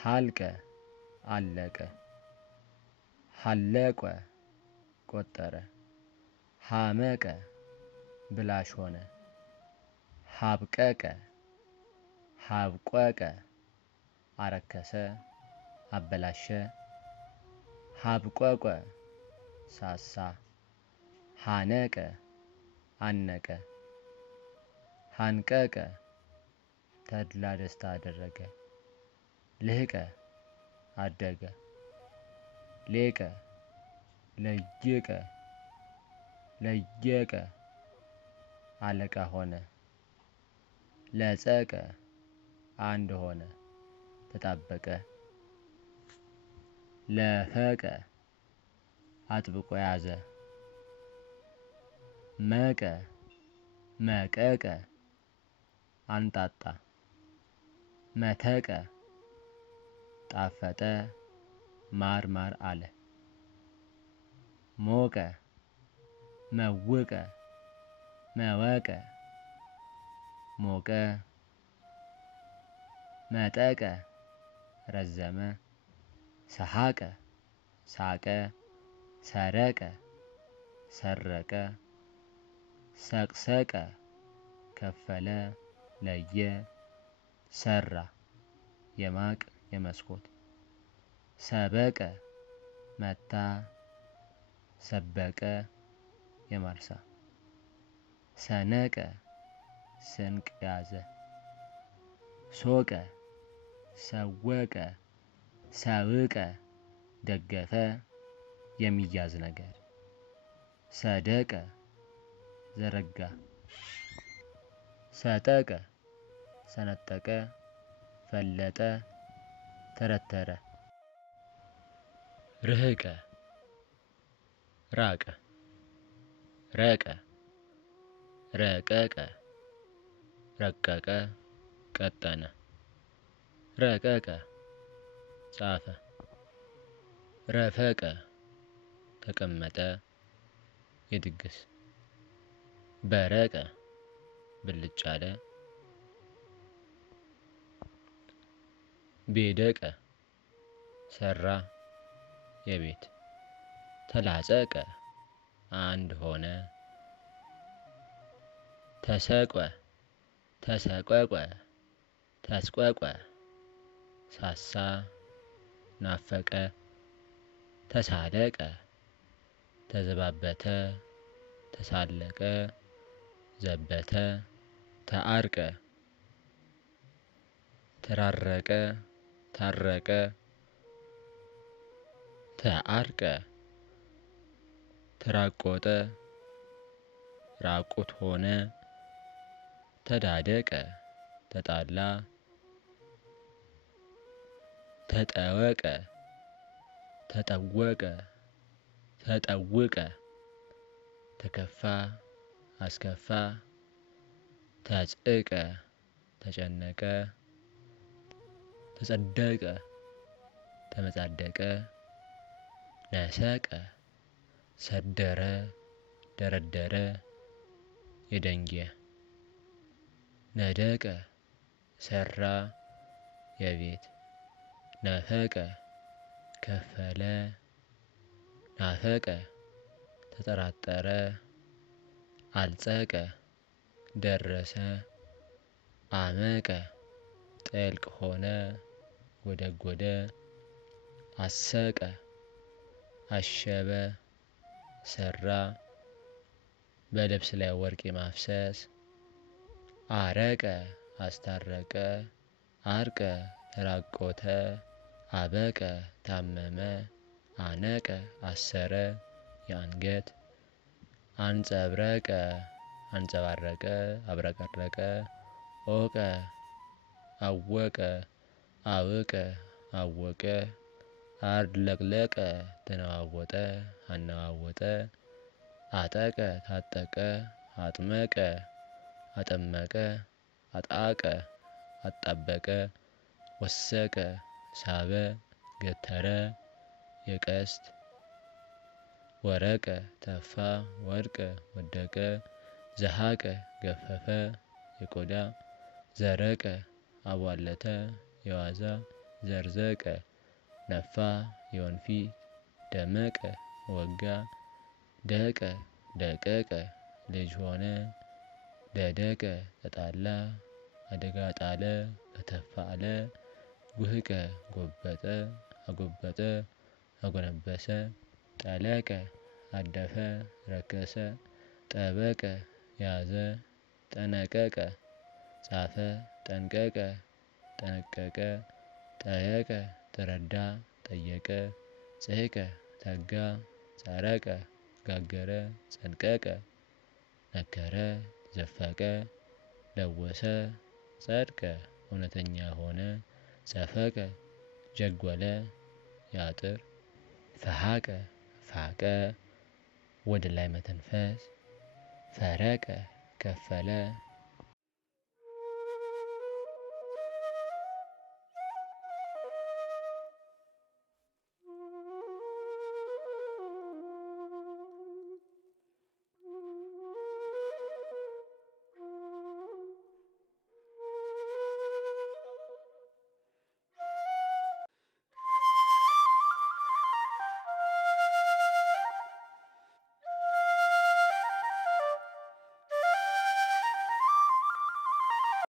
ሀልቀ አለቀ። ሀለቆ ቆጠረ። ሀመቀ ብላሽ ሆነ። ሀብቀቀ ሀብቆቀ አረከሰ አበላሸ። ሀብቆቆ ሳሳ። ሀነቀ አነቀ። ሀንቀቀ ተድላ ደስታ አደረገ። ልህቀ አደገ። ሌቀ ለየቀ ለየቀ አለቃ ሆነ። ለጸቀ አንድ ሆነ ተጣበቀ። ለፈቀ አጥብቆ ያዘ። መቀ መቀቀ አንጣጣ። መተቀ ጣፈጠ ማር ማር አለ። ሞቀ መውቀ መወቀ ሞቀ። መጠቀ ረዘመ። ሰሐቀ ሳቀ። ሰረቀ ሰረቀ። ሰቅሰቀ ከፈለ ለየ። ሰራ የማቅ የመስኮት። ሰበቀ መታ። ሰበቀ የማርሳ። ሰነቀ ስንቅ ያዘ። ሶቀ ሰወቀ ሰውቀ ደገፈ የሚያዝ ነገር። ሰደቀ ዘረጋ። ሰጠቀ ሰነጠቀ ፈለጠ ተረተረ። ርህቀ ራቀ። ረቀ ረቀቀ ረቀቀ ቀጠነ። ረቀቀ ጻፈ። ረፈቀ ተቀመጠ የድግስ። በረቀ ብልጭ አለ። ቤደቀ ሰራ የቤት። ተላጸቀ አንድ ሆነ። ተሰቆ ተሰቆቆ ተስቆቆ ሳሳ ናፈቀ። ተሳለቀ ተዘባበተ ተሳለቀ ዘበተ። ተአርቀ ተራረቀ ታረቀ። ተአርቀ ተራቆጠ ራቁት ሆነ። ተዳደቀ ተጣላ። ተጠወቀ ተጠወቀ ተጠውቀ ተከፋ አስከፋ። ተጽቀ ተጨነቀ። ተጸደቀ ተመጻደቀ። ነሰቀ ሰደረ ደረደረ የደንጊያ። ነደቀ ሰራ የቤት። ነፈቀ ከፈለ። ናፈቀ ተጠራጠረ። አልጸቀ ደረሰ። አመቀ ጥልቅ ሆነ ጎደጎደ። አሰቀ አሸበ ሰራ በልብስ ላይ ወርቅ ማፍሰስ። አረቀ አስታረቀ። አርቀ ተራቆተ። አበቀ ታመመ። አነቀ አሰረ የአንገት። አንጸብረቀ አንጸባረቀ አብረቀረቀ። ኦቀ አወቀ አወቀ አወቀ። አድለቅለቀ ተነዋወጠ አነዋወጠ። አጠቀ ታጠቀ። አጥመቀ አጠመቀ። አጣቀ አጣበቀ። ወሰቀ ሳበ ገተረ የቀስት። ወረቀ ተፋ ወድቀ ወደቀ። ዘሐቀ ገፈፈ የቆዳ። ዘረቀ አቧለተ የዋዛ ዘርዘቀ ነፋ የወንፊት ደመቀ ወጋ ደቀ ደቀቀ ልጅ ሆነ ደደቀ ተጣላ አደጋ ጣለ ከተፍ አለ ጉህቀ ጎበጠ አጎበጠ አጎነበሰ ጠለቀ አደፈ ረከሰ ጠበቀ ያዘ ጠነቀቀ ጻፈ ጠንቀቀ ጠነቀቀ ጠየቀ ተረዳ ጠየቀ ጽሕቀ ተጋ ጸረቀ ጋገረ ጸንቀቀ ነከረ ዘፈቀ ለወሰ ጸድቀ እውነተኛ ሆነ ጸፈቀ ጀጎለ ያጥር ፈሃቀ ፋቀ ወደ ላይ መተንፈስ ፈረቀ ከፈለ